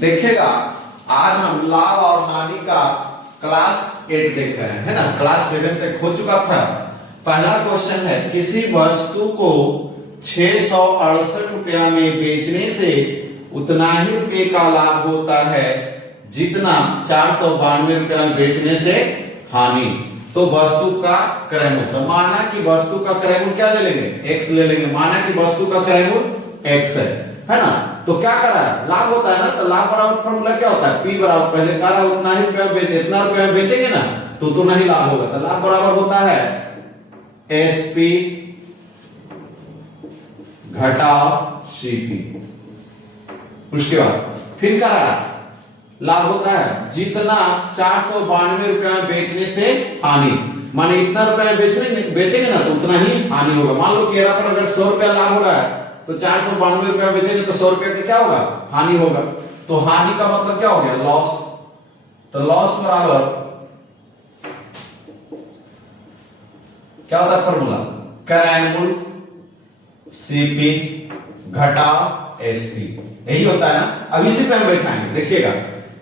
देखिएगा, आज हम लाभ और हानि का क्लास 8 देख रहे हैं, है ना। क्लास 7 तक हो चुका था। पहला क्वेश्चन है, किसी वस्तु को 668 रुपया में बेचने से उतना ही रुपये का लाभ होता है जितना 492 रुपया में बेचने से हानि। तो वस्तु का क्रय मूल्य, तो माना कि वस्तु का क्रय मूल्य क्या ले लेंगे, x ले लेंगे। माना कि वस्तु का क्रय मूल्य x है ना। तो क्या करा है, लाभ होता है ना। तो लाभ बराबर फॉर्मूला क्या होता है, P बराबर, पहले कहा उतना ही रुपया बेचे, इतना रुपया में बेचेंगे ना तो उतना ही लाभ होगा। तो लाभ बराबर होता है SP घटाओ CP। उसके बाद फिर कह रहा है लाभ होता है जितना 492 रुपया में बेचने से हानि। माने इतना रुपया में बेचेंगे ना तो उतना ही हानि होगा। मान लो कि पर अगर 100 रुपया लाभ हो रहा है तो 492 रुपया बेचेंगे तो 100 रुपया का क्या होगा, हानि होगा। तो हानि का मतलब क्या हो गया, लॉस। तो लॉस बराबर क्या होता है फॉर्मूला, क्रय मूल्य CP घटाओ SP, यही होता है ना। अब इसी पे हम बैठाएंगे। देखिएगा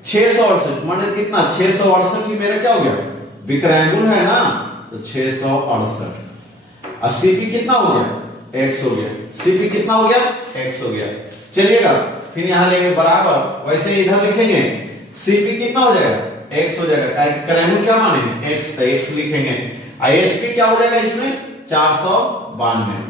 668 माने कितना, 668 ही मेरा क्या हो गया, विक्रय मूल्य है ना। तो 668 और CP कितना हो गया, x हो गया। CP कितना हो गया, x हो गया। चलिएगा फिर यहां लेंगे बराबर, वैसे इधर लिखेंगे CP कितना हो जाएगा, x हो जाएगा। क्रय मूल्य क्या माने, x, तो x लिखेंगे। और SP क्या हो जाएगा इसमें, 492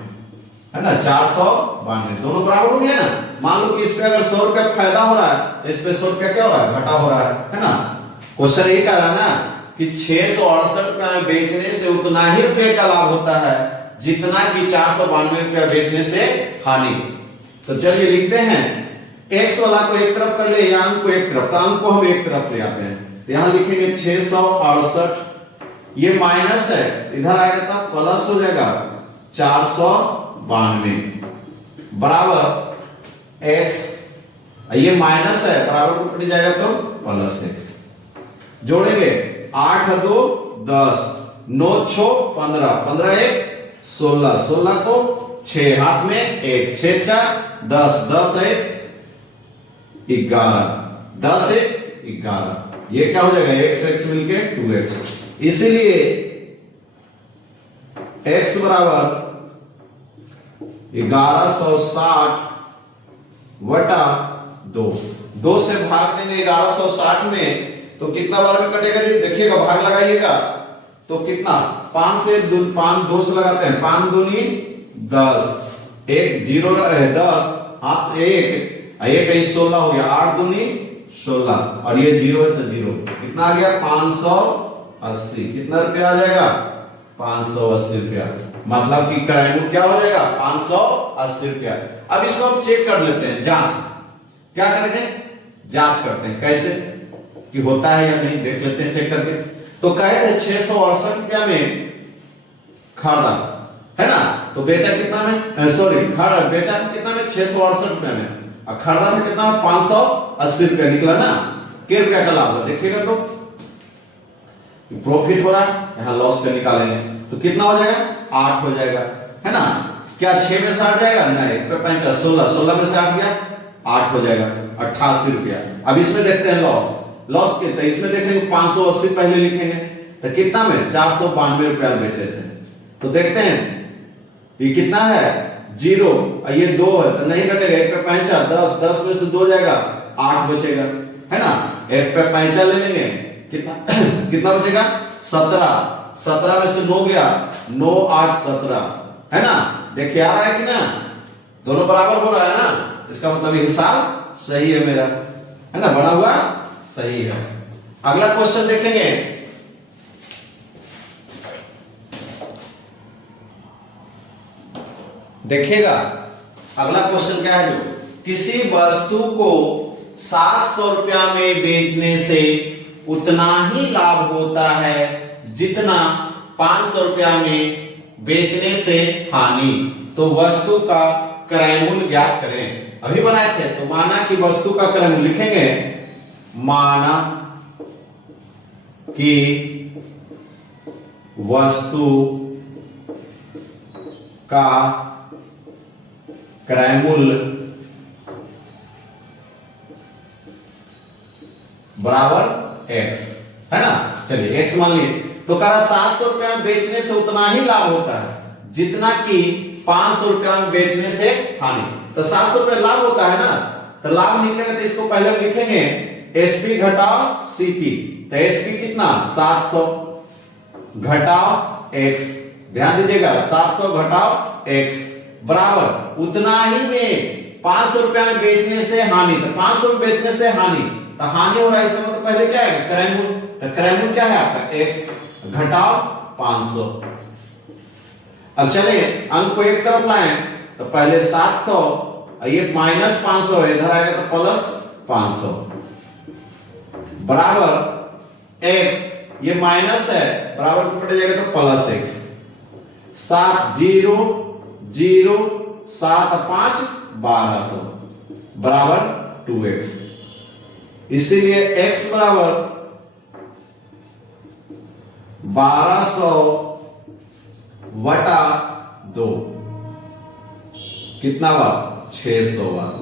है ना, 492 दोनों बराबर हो गया ना। मान लो कि इस पे अगर 100 रुपया फायदा हो रहा है तो इस पे 100 रुपया क्या हो रहा है, घाटा हो रहा है ना। क्वेश्चन यही कह रहा है ना कि 668 रुपया में बेचने से उतना ही रुपये का लाभ होता है जितना कि 492 रुपया बेचने से हानि। तो चलिए लिखते हैं, x वाला को एक तरफ कर ले या अंक को एक तरफ, तो अंक को हम एक तरफ ले आते हैं। तो यहां लिखेंगे 668, ये माइनस है, इधर आएगा तो प्लस हो जाएगा 492 बराबर x, ये माइनस है बराबर को कट जाएगा तो प्लस x। जोड़ेंगे 8 2 10, 9 6 15, 15 1 16, 16 को 6 हाथ में 1, 6 4 10, 10 1 11, 10 1 11। ये क्या हो जाएगा, x x मिलके 2x। इसीलिए x बराबर 1160 वटा 2। 2 से भाग देंगे 1160 में तो कितना बार में कटेगा जी, देखिएगा भाग लगाइएगा तो कितना, 5 से 2 से लगाते हैं, 5 दूनी 10, 1 0 10 हाथ 1 16 हो गया, 8 दूनी 16 और ये 0 है तो 0, कितना आ गया 580। कितना रुपया आ जाएगा, 580 रुपया। मतलब कि क्रय मूल्य क्या हो जाएगा, 580 रुपया। अब इसको हम चेक कर लेते हैं, जांच क्या करेंगे, जांच करते हैं कैसे कि होता है या नहीं, देख लेते हैं चेक करके। तो कहे थे 668 रुपया में खरीदा है ना, तो बेचा कितना में, सॉरी बेचा था कितना में, 668 रुपया में, और खरीदा था कितना में, 580 रुपया निकला ना। कितने रुपया का लाभ हुआ देखिएगा, तो प्रॉफिट हो रहा है, यहां लॉस का निकालेंगे तो कितना हो जाएगा, 8 हो जाएगा है ना। क्या 6 में से 8 जाएगा, नहीं, 5 16, 16 में से 8 गया, 8 हो जाएगा 88 रुपया। अब इसमें देखते हैं लॉस के, तो इसमें देखेंगे 580 पहले लिखेंगे, तो कितना में 492 रुपया बेचे थे। तो देखते हैं ये कितना है, 0 और ये 2 है तो नहीं कटेगा, 1 पे 5 10, 10 में से 2 जाएगा, 8 बचेगा है ना। 1 पे 5 ले लेंगे, कितना कितना बचेगा, 17, 17 में से 9 गया, 9 8 17 है ना। देखिए आ रहा है कि ना, दोनों बराबर हो रहा है ना, इसका मतलब हिसाब सही है मेरा, है ना, बड़ा हुआ सही है। अगला क्वेश्चन देखेंगे, देखिएगा अगला क्वेश्चन क्या है, जो किसी वस्तु को 700 रुपया में बेचने से उतना ही लाभ होता है जितना 500 रुपया में बेचने से हानि। तो वस्तु का क्रय मूल्य ज्ञात करें। अभी बनाए थे, तो माना कि वस्तु का क्रय मूल्य लिखेंगे, माना कि वस्तु का क्रय मूल्य बराबर x, है ना। चलिए x मान लिए, तो कह रहा 700 रुपया में बेचने से उतना ही लाभ होता है जितना कि 500 रुपया में बेचने से हानि। तो 700 रुपया लाभ होता है ना, तो लाभ निकलेगा तो इसको पहले हम लिखेंगे एसपी घटाओ सीपी। तो एसपी कितना 700 घटाओ x, ध्यान दीजिएगा 700 घटाओ x बराबर उतना ही में 500 रुपया में बेचने से हानि। तो 500 में बेचने से हानि, तो हानि हो रहा है, इसका मतलब पहले क्या है क्रयमूल्य। तो क्रयमूल्य क्या है आपका x घटाओ 500। अब चलिए अंक को एक तरफ लाएं, तो पहले 700, ये माइनस 500 है, इधर आएगा तो प्लस 500 बराबर x, ये माइनस है बराबर में पड़ जाएगा तो प्लस x। 7 0 0 7 5 1200 बराबर 2x। इसीलिए x बराबर 1200 वटा 2 कितना बार 600 बार।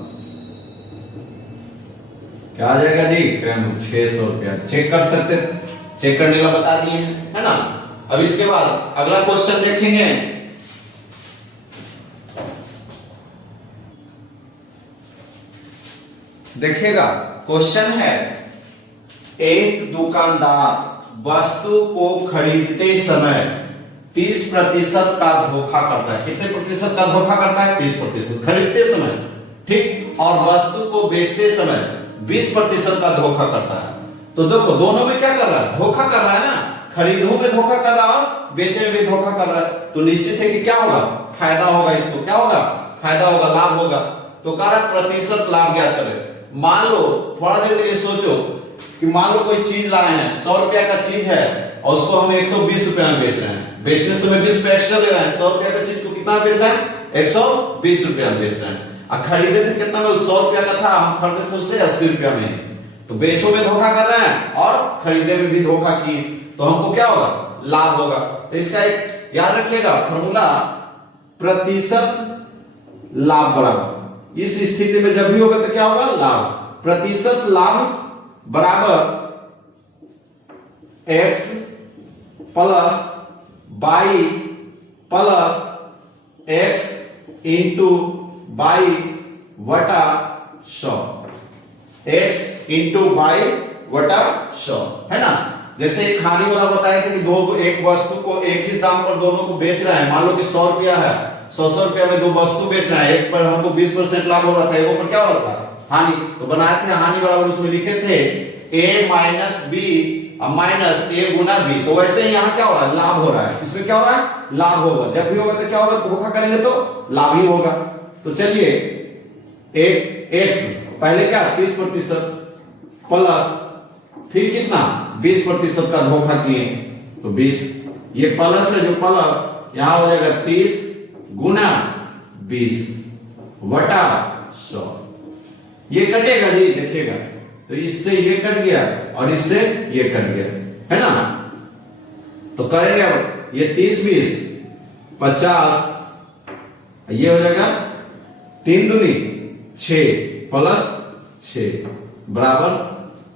क्या आ जाएगा जी क्रम 600 रुपया। चेक कर सकते थे, चेक करने का बता दिए हैं, है ना। अब इसके बाद अगला क्वेश्चन देखेंगे। देखिएगा क्वेश्चन है, एक दुकानदार वस्तु को खरीदते समय 30% का धोखा करता है। कितने प्रतिशत का धोखा करता है 30% खरीदते समय, ठीक, और वस्तु को बेचते समय 20% का धोखा करता है। तो देखो दोनों में क्या कर रहा है, धोखा कर रहा है ना, खरीदने में धोखा कर रहा है और बेचने में भी धोखा कर रहा है। तो निश्चित है कि क्या होगा, फायदा होगा, इसको क्या होगा, फायदा होगा, लाभ होगा। तो कह रहा प्रतिशत लाभ क्या करें। मान लो थोड़ा देर के लिए सोचो कि मान लो कोई चीज लाए हैं, 100 रुपया का चीज है और उसको हम 120 रुपया में बेच रहे हैं। बेचने समय 20 रुपया एक्स्ट्रा ले रहे हैं, 100 रुपया का चीज को कितना बेच रहे हैं 120 रुपया में बेच रहे हैं। और खरीदे थे कितना में, 100 रुपया का था, हम खरीदे थे उससे 80 रुपया में। तो बेचो में धोखा कर रहे हैं और खरीदे में भी धोखा किए, तो हमको क्या होगा, लाभ होगा। तो इसका एक याद रखिएगा फॉर्मूला, प्रतिशत लाभ बराबर, इस स्थिति में जब भी होगा तो क्या होगा, लाभ। प्रतिशत लाभ बराबर x plus by plus x into by वटा 100, x इंटू बाई वटा 100, है ना। जैसे एक खाने वाला बताया था कि एक वस्तु को एक ही दाम पर दोनों को बेच रहा है। मान लो कि 100 रुपया है, 100 रुपया में दो वस्तु बेच रहा है, एक पर हमको 20% लाभ हो रहा था, एक पर क्या हो रहा था, हानि। तो बनाए थे हानि बराबर, उसमें लिखे थे a minus b minus a गुना बी। तो वैसे ही यहाँ क्या हो रहा है, लाभ हो रहा है। इसमें क्या हो रहा है, लाभ होगा। जब भी होगा तो क्या होगा, धोखा करेंगे तो लाभ ही होगा। तो चलिए x पहले क्या 30% प्लस फिर कितना 20% का धोखा किए तो 20, ये प्लस है जो प्लस यहां हो जाएगा 30 गुना 20 वटा 100। ये कटेगा जी, देखिएगा, तो इससे ये कट गया और इससे ये कट गया, है ना। तो करेंगे अब ये 30 20 50, ये हो जाएगा 3 दूनी 6 प्लस 6 बराबर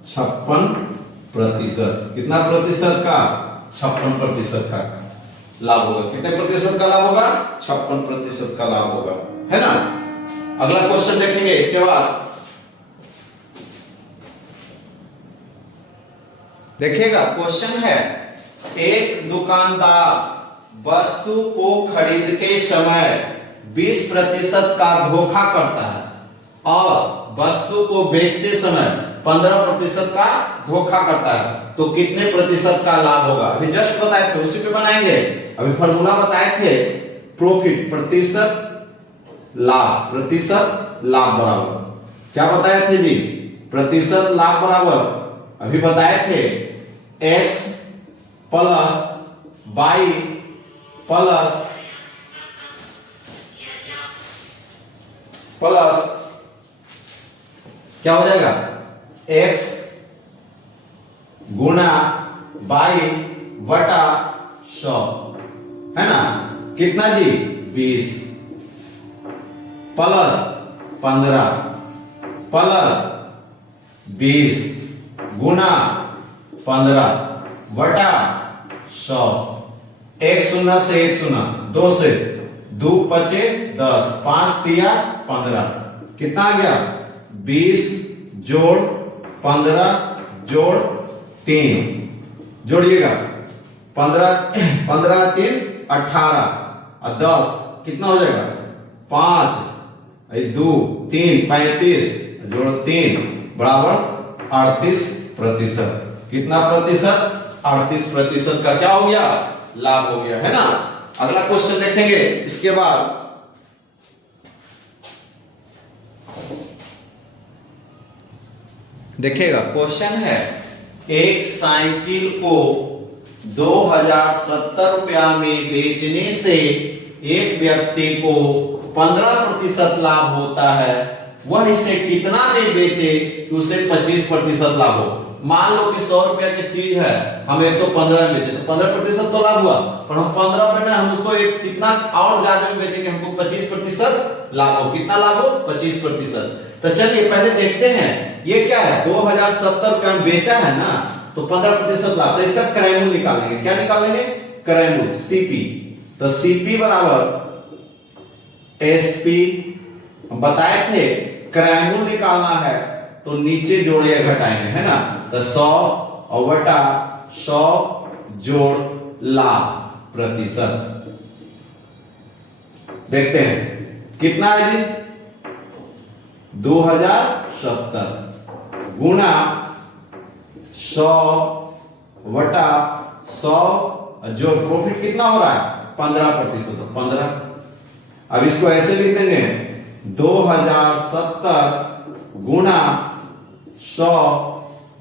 56%। कितना प्रतिशत का, 56% का लाभ होगा। कितने प्रतिशत का लाभ होगा, 56% का लाभ होगा, है ना। अगला क्वेश्चन देखेंगे इसके बाद। देखिएगा क्वेश्चन है, एक दुकानदार वस्तु को खरीदते समय 20% का धोखा करता है और वस्तु को बेचते समय 15% का धोखा करता है। तो कितने प्रतिशत का लाभ होगा। अभी जस्ट बताए थे, उसी पे बनाएंगे। अभी फॉर्मूला बताए थे, प्रॉफिट प्रतिशत लाभ, प्रतिशत लाभ बराबर क्या बताए थे जी, प्रतिशत लाभ बराबर अभी बताए थे x प्लस बाई प्लस क्या हो जाएगा, x गुना बाई वटा 100, है ना। कितना जी 20 प्लस 15 प्लस 20 गुना 15 बटा 100, एक शून्य से एक शून्य, 2 से 2 पचे 10, 5 तिया 15, कितना आ गया 20 जोड़ 15 जोड़ 3, जोड़िएगा 15 3 18 और 10 कितना हो जाएगा 5 2 3 35 जोड़ 3 बराबर 38%। कितना प्रतिशत 38% का क्या हो गया लाभ हो गया, है ना। अगला क्वेश्चन देखेंगे इसके बाद। देखिएगा क्वेश्चन है, एक साइकिल को 2070 रुपया में बेचने से एक व्यक्ति को 15% लाभ होता है, वह इसे कितना में बेचे कि उसे 25% लाभ हो। मान लो कि 100 रुपया की चीज है, हम 115 में बेचे तो 15% तो लाभ हुआ, पर हम 15 रुपए में हम उसको एक कितना और ज्यादा में बेचे कि हमको 25% लाभ हो। कितना लाभ हो 25%। तो चलिए पहले देखते हैं ये क्या है, 2070 रुपया में बेचा है ना, तो 15% लाभ। तो इसका क्रय मूल्य निकालेंगे। क्या निकालेंगे क्रय मूल्य सीपी। तो सीपी बराबर एसपी, हम बताए थे क्रय मूल्य निकालना है तो नीचे जोड़े या घटाएंगे, है ना। तो 100 और बटा 100 जोड़ लाभ प्रतिशत। देखते हैं कितना है जी 2070 गुना 100 बटा 100 जो प्रॉफिट कितना हो रहा है 15%, तो 15। अब इसको ऐसे लिख देंगे 2070 गुना 100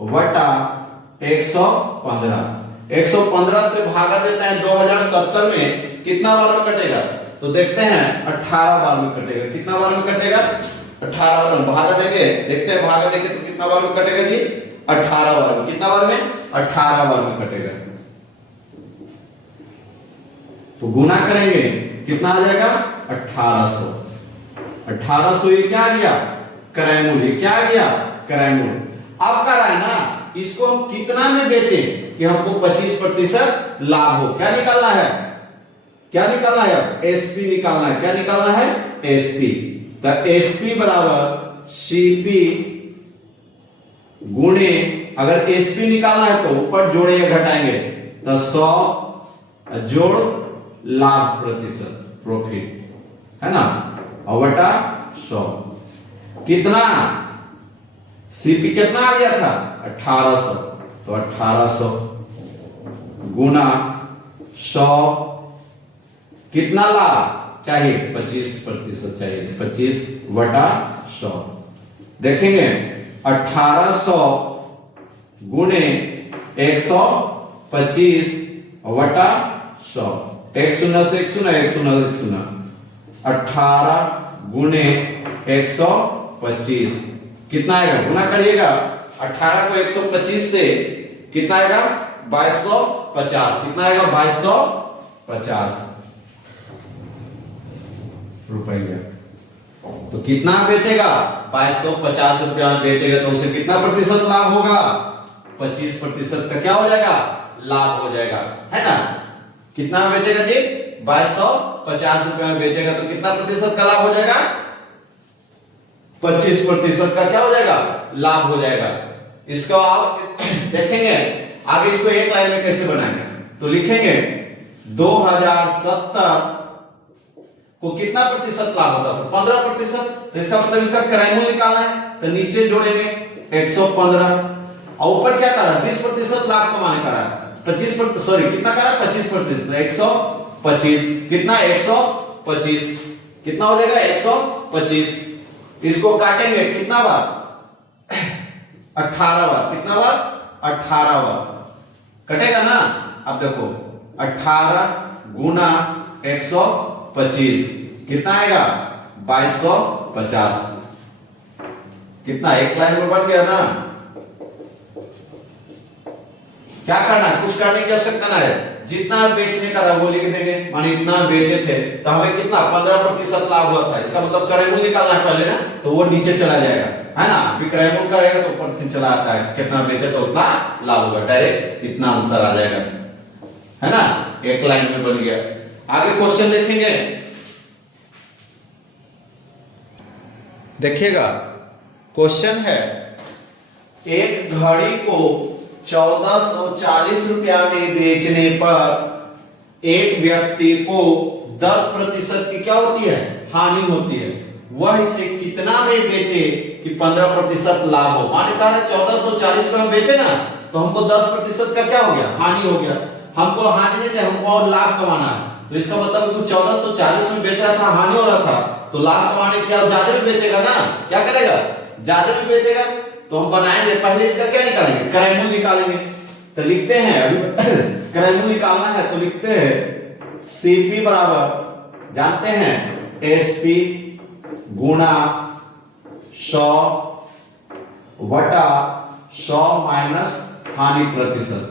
बटा 115। 115 से भागा देते हैं 2070 में, कितना बार में कटेगा तो देखते हैं 18 बार में कटेगा। कितना बार में कटेगा 18 बार में। भागा देंगे, देखते हैं भागा देंगे तो कितना बार में कटेगा जी 18 बार में। कितना बार में 18 बार में कटेगा। तो गुना करेंगे कितना आ जाएगा 1800। 1800 ये क्या आ गया क्रय मूल्य, क्या आ गया क्रय मूल्य। अब कह रहा है ना इसको हम कितना में बेचें कि हमको 25% लाभ हो। क्या निकालना है, क्या निकालना है अब एसपी निकालना है। क्या निकालना है एसपी। तो एसपी बराबर सीपी गुणे, अगर एसपी निकालना है तो ऊपर जोड़े या घटाएंगे, तो 100 जोड़ लाभ प्रतिशत प्रॉफिट, है ना, और बटा 100। कितना सीपी कितना आ गया था 1800, तो 1800 गुना 100 कितना लाभ चाहिए 25% चाहिए, 25 बटा 100। देखेंगे 1800 गुणे 125 बटा 100, एक शून्य से एक शून्य, एक शून्य एक शून्य, 18 गुणे 125 कितना आएगा, गुना करिएगा 18 को 125 से कितना आएगा 2250। कितना आएगा 2250 रुपया। तो कितना बेचेगा 2250 रुपया में बेचेगा, तो उसे कितना प्रतिशत लाभ होगा 25% का क्या हो जाएगा लाभ हो जाएगा, है ना। कितना में बेचेगा जी 2250 रुपया में बेचेगा, तो कितना प्रतिशत का लाभ हो जाएगा 25% का क्या हो जाएगा लाभ हो जाएगा। इसको आप देखेंगे आगे, इसको एक लाइन में कैसे बनाएंगे, तो लिखेंगे 2070 को कितना प्रतिशत लाभ होता था 15%, तो इसका मतलब इसका क्रय मूल्य निकालना है, तो नीचे जोड़ेंगे 115 और ऊपर क्या कर रहा है 20% लाभ कमाने का रहा है 25%, सॉरी कितना कर रहा है 25%, 125। कितना 125, कितना हो जाएगा 125। इसको काटेंगे कितना बार 18 बार। कितना बार 18 बार कटेगा ना। अब देखो 18 गुना 125 कितना आएगा 2250। कितना एक लाइन में बढ़ गया ना। क्या करना है, कुछ करने की आवश्यकता ना है, जितना बेचने का रहा वो लिख देंगे। माने इतना बेचे थे तो हमें कितना 15% लाभ हुआ था, इसका मतलब क्रय मूल्य निकालना है पहले ना, तो वो नीचे चला जाएगा। है ना, विक्रय मूल्य करेगा तो ऊपर फिर चला आता है, कितना बेचे तो उतना लाभ होगा, डायरेक्ट इतना आंसर आ जाएगा, है ना, एक लाइन में बन गया। आगे क्वेश्चन देखेंगे, देखिएगा क्वेश्चन है, एक घड़ी को 1440 रुपया में बेचने पर एक व्यक्ति को 10% की क्या होती है, हानि होती है, वह इसे कितना में बेचे कि 15% लाभ हो। माने कहा 1440 रुपया में बेचे ना, तो हमको 10% का क्या हो गया, हानि हो गया। हमको हानि नहीं चाहिए, हमको और लाभ कमाना है। तो इसका मतलब कि 1440 में बेच रहा था, हानि हो रहा था, तो लाभ कमाने के लिए ज्यादा में बेचेगा ना, क्या करेगा, ज्यादा में बेचेगा। तो हम बनाएंगे, पहले इसका क्या निकालेंगे, क्रय मूल्य निकालेंगे। तो लिखते हैं, अभी क्रय मूल्य निकालना है तो लिखते हैं सीपी बराबर जानते हैं एसपी गुणा 100 बटा 100 माइनस हानि प्रतिशत,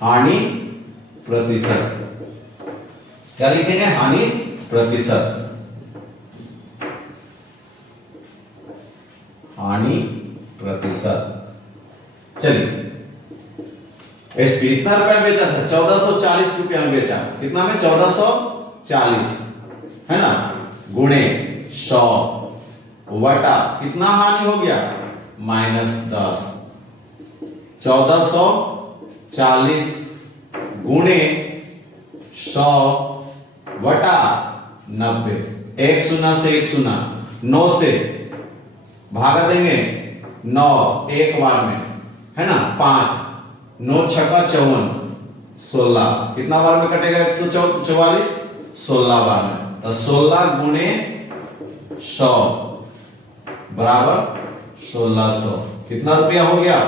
हानि प्रतिशत क्या लिखेंगे, हानि प्रतिशत, हानि प्रतिशत। चलिए एसपी इतना रुपया बेचा था, 1440 रुपया में बेचा, कितना में, 1440, है ना, गुणे 100 वटा कितना हानि हो गया, -10, 1440 गुणे 100 वटा 90, 1 शून्य से 1 शून्य, 9 से भागा देंगे, 9 एक बार में, है ना, 5, 9 छक्का 54, 16, कितना बार में कटेगा, 144, 16 बार में। तो 16 गुणे 100 बराबर 1600, कितना रुपया हो गया,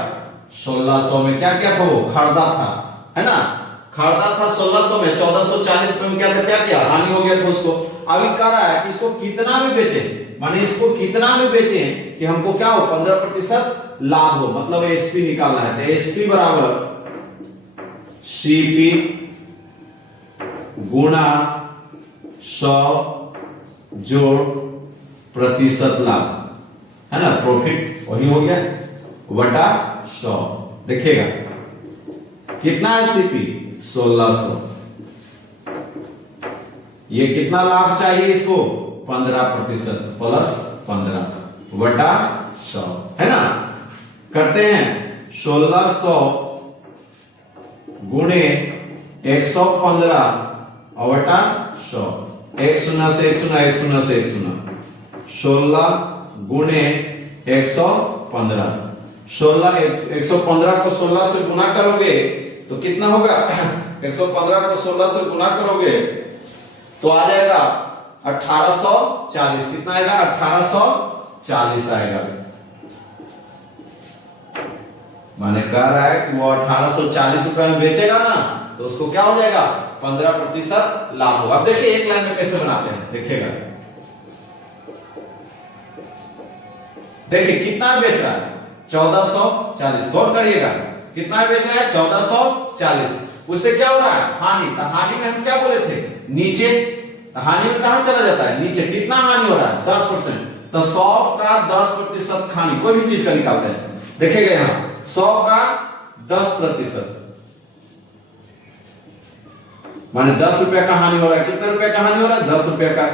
1600 में क्या क्या था, वो खरीदा था, है ना, खरीदा था 1600 में, 1440 रुपए में क्या किया, हानि हो गया था उसको। अभी कह रहा है कि इसको कितना में बेचे, माने इसको कितना में बेचे कि हमको क्या हो, 15% लाभ हो, मतलब एसपी निकालना है। तो एसपी बराबर सीपी गुणा 100 जोड़ प्रतिशत लाभ, है ना, प्रॉफिट वही हो गया, वटा 100। देखिएगा कितना है सीपी, 1600, ये कितना लाभ चाहिए इसको, 15% प्लस 15 वटा 100, है ना। करते हैं 1600 गुणे 115 वटा 100, 1 शून्य से 1 शून्य, 1 शून्य से 1 शून्य, 16 गुणे 115, 16 115 को 16 से गुना करोगे तो कितना होगा, 115 को 16 से गुना करोगे तो आ जाएगा 1840, कितना आएगा, 1840 आएगा। माने कह रहा है कि वो 1840 रुपए में बेचेगा ना, तो उसको क्या हो जाएगा, 15% लाभ होगा। अब देखिए एक लाइन में कैसे बनाते हैं, देखिएगा, देखिए कितना बेच रहा है, 1440, गौर करिएगा, कितना बेच रहा है, 1440, उससे क्या हो रहा है, हानि। तो हानि में हम क्या बोले थे, नीचे, तो हानि में कहां चला जाता है, नीचे। कितना हानि हो रहा है, 10%, तो 100 का 10% हानि, कोई भी चीज का निकालते हैं, देखिएगा यहां 100 का 10%, माने 10 रुपया का हानि हो रहा है। कितने रुपए का हानि हो रहा है, 10 रुपया का।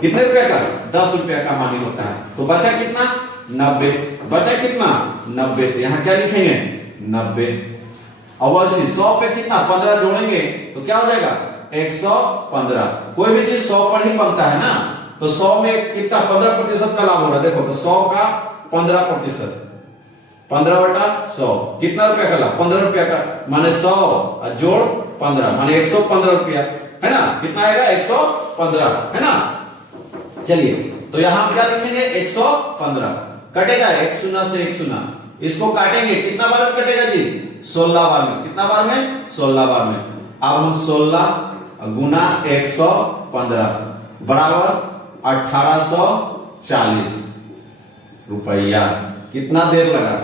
कितने रुपए का, 10 रुपया का हानि होता है। तो बचा कितना, 90, बचा कितना, 90। यहां क्या लिखेंगे, 90। अवश्य 100 पे कितना, 15 जोड़ेंगे तो क्या हो जाएगा, 115। कोई भी चीज 100 पर ही बनता है ना, तो 100 में कितना, 15% का लाभ हो रहा है। देखो तो 100 का 15%, 15 बटा 100, कितना रुपया का लाभ, 15 रुपया का, माने 100 जोड़ 15 माने 115 रुपया, है ना, कितना आएगा, 115, है ना। चलिए तो यहां हम क्या लिखेंगे, 115, कटेगा 1 शून्य से 1 शून्य, इसको काटेंगे, कितना बार में कटेगा जी, 16 बार में। कितना बार में, 16 बार में। अब हम 16 गुना 115 बराबर 1840 रुपया। कितना देर लगा,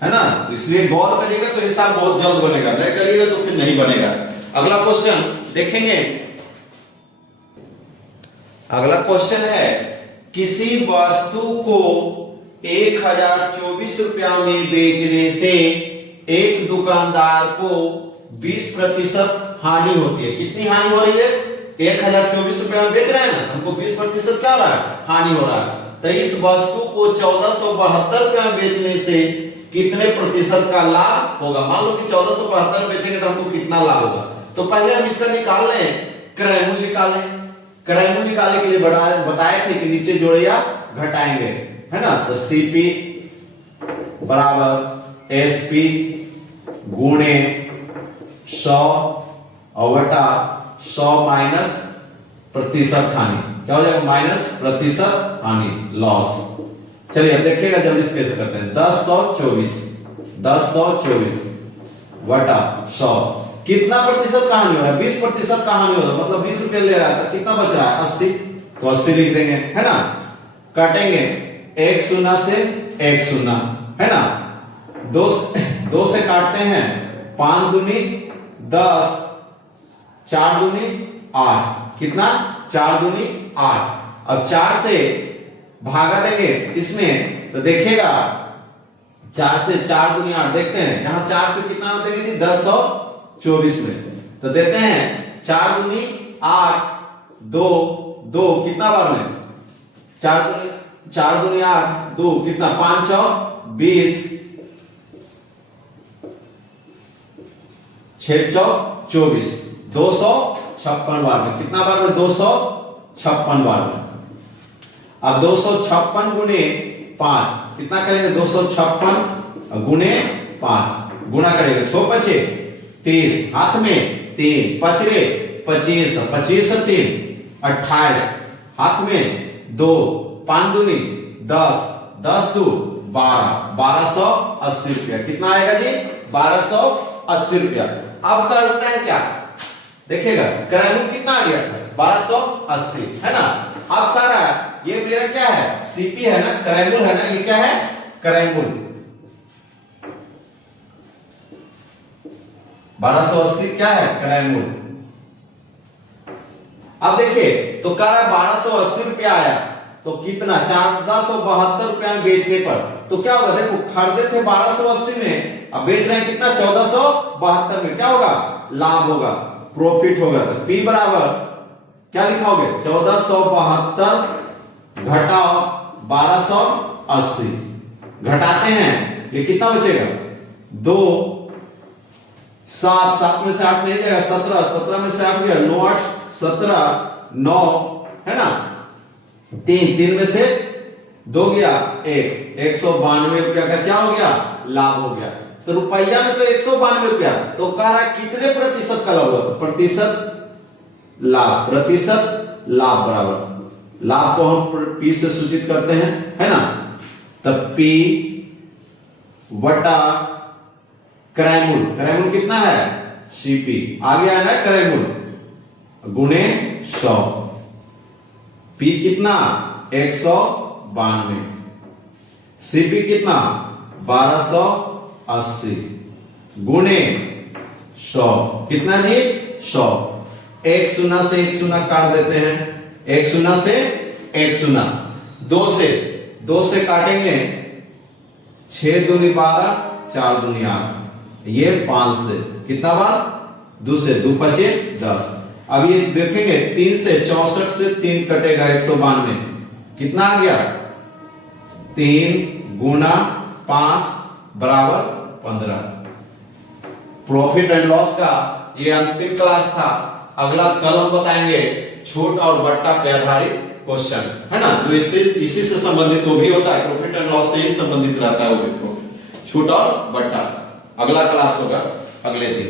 है ना, इसलिए गौर करिएगा तो हिसाब बहुत जल्द बनेगा, नहीं करिएगा तो फिर नहीं बनेगा। अगला क्वेश्चन देखेंगे, अगला क्वेश्चन है किसी वस्तु को 1024 रुपया में बेचने से एक दुकानदार को 20% हानि होती है। कितनी हानि हो रही है? 1024 रुपया में बेच रहे हैं ना, हमको 20% क्या हो रहा है? हानि हो रहा है। तो इस वस्तु को 1472 रुपया में बेचने से कितने प्रतिशत का लाभ होगा? मान लो कि 1472 बेचेंगे तो हमको कितना लाभ होगा? तो पहले हम इसका निकाल लें, क्रय मूल्य निकाल लें। क्रय मूल्य निकालने के लिए बताए थे कि नीचे जोड़े या घटाएंगे, है ना। तो सीपी बराबर एसपी गुणे 100 और बटा 100 माइनस प्रतिशत हानि। क्या हो जाएगा? माइनस प्रतिशत हानि, लॉस। चलिए अब देखिएगा जल्दी से कैसे करते हैं। 1024 बटा 100 कितना प्रतिशत का हानि हो रहा है? 20% का हानि हो रहा है, मतलब 20 रुपए ले रहा है तो कितना बच रहा है? 80। तो 80 लिख देंगे, है ना। काटेंगे 1 शून्य से 1 शून्य, है ना। 2 से काटते हैं, 5 दूनी 10, 4 दूनी 8। कितना? 4 दूनी 8। अब 4 से भागा देंगे इसमें तो देखिएगा 4 से 4 दूनी 8। देखते हैं यहां 4 से कितना देंगे जी? 1024 में तो देते हैं 4 दूनी 8, 2 कितना बार में? 4 दूनी 8, 2 कितना? 5 और 20, 6 और 24, 256 बार में। कितना बार में? 256 बार में। अब 256 गुने 5 कितना करेंगे? 256 गुने 5 गुना करेंगे 6 पचे 30, हाथ में 3 पचरे 25, 25 से 3 28, हाथ में 2, 5 दूनी 10, 10 दू 12, 1280 रुपया। कितना आएगा जी? 1280 रुपया। अब करते हैं क्या? देखिएगा क्रय मूल्य कितना आ गया था? 1280, है ना। अब कह रहा है ये मेरा क्या है? सीपी है ना, क्रय मूल्य है ना। ये क्या है? क्रय मूल्य 1280 क्या है? क्रय मूल्य। अब देखिए तो कह रहा है 1280 रुपया आया तो कितना? 1472 रुपया में बेचने पर तो क्या होगा? देखो खरीदे थे 1280 में, अब बेच रहे हैं कितना? 1472 में। क्या होगा? लाभ होगा, प्रॉफिट होगा। तो P बराबर क्या लिखाओगे? 1472 घटाओ 1280। घटाते हैं ये कितना बचेगा? 2 7 7 में से 8 नहीं जाएगा, 17 17 में से 8 गया 9 8 17 9, है ना। 3 3 में से 2 गया 1, 192 रुपया का क्या हो गया? लाभ हो गया। तो रुपया में तो 192 रुपया, तो कह रहा है कितने प्रतिशत का लाभ हुआ? प्रतिशत लाभ, प्रतिशत लाभ बराबर लाभ को हम P से सूचित करते हैं, है ना। तब P वटा क्रय मूल्य। क्रय मूल्य कितना है? CP आ गया है ना क्रय मूल्य गुणे 100। P कितना? 192। CP कितना? 1280 गुणे 100 कितना जी? 100। 1 शून्य से 1 शून्य काट देते हैं, 1 शून्य से 1 शून्य। 2 से काटेंगे 6 दूनी 12, 4 दूनी 8, ये 5 से कितना बार? 2 से 2 पचे 10। अब ये देखेंगे 3 से 64 से 3 कटेगा 192, कितना आ गया? 3 गुना 5 बराबर 15। प्रॉफिट एंड लॉस का ये अंतिम क्लास था। अगला कल हम बताएंगे छूट और बट्टा पे आधारित क्वेश्चन, है ना। जो इसी से संबंधित वो भी होता है, प्रॉफिट एंड लॉस से ही संबंधित रहता है वो भी, छूट और बट्टा। अगला क्लास होगा अगले दिन।